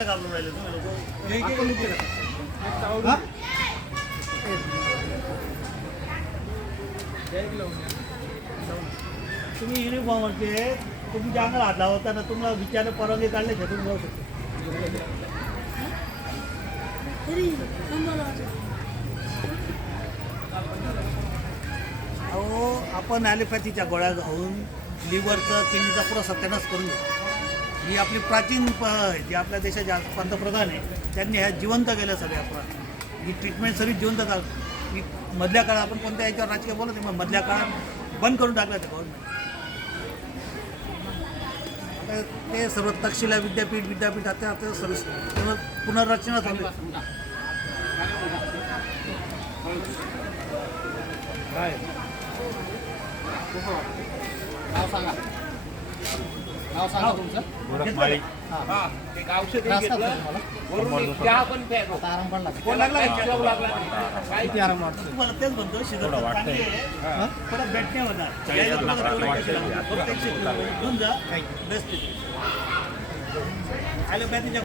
घालून राहिले तुम्ही तुम्ही युनिफॉर्म म्हणजे तुमच्या अंगाला हात लावताना तुम्हाला विचार परवानगी काढले घेऊन जाऊ शकतो. अहो आपण ॲलोपॅथीच्या गोळ्या खाऊन लिव्हरचं किडनीचा पुरा सत्यानाश करून घेतो. ही आपली प्राचीन जी आपल्या देशाचे पंतप्रधान आहे त्यांनी ह्या जिवंत केल्या सगळ्या ही ट्रीटमेंट सगळी जिवंत ही मधल्या काळात आपण कोणत्या याच्यावर राजकीय बोलत नाही, मग मधल्या काळात बंद करून टाकलं ते गव्हर्नमेंट. ते सर्व तक्षशिला विद्यापीठ आता सर्व पुनर्रचना चालू आहे. नाव सांगा तुमचं. एक औषध घेतलं वरून चहा पण प्यायला आता आराम पण लागतो. कोण लागला किती आराम वाटतो? तुम्हाला तेच म्हणतो शिजर चांगली आहे परत भेटणे होणार घेऊन जा बेस्ट ॲलोपॅथीच्या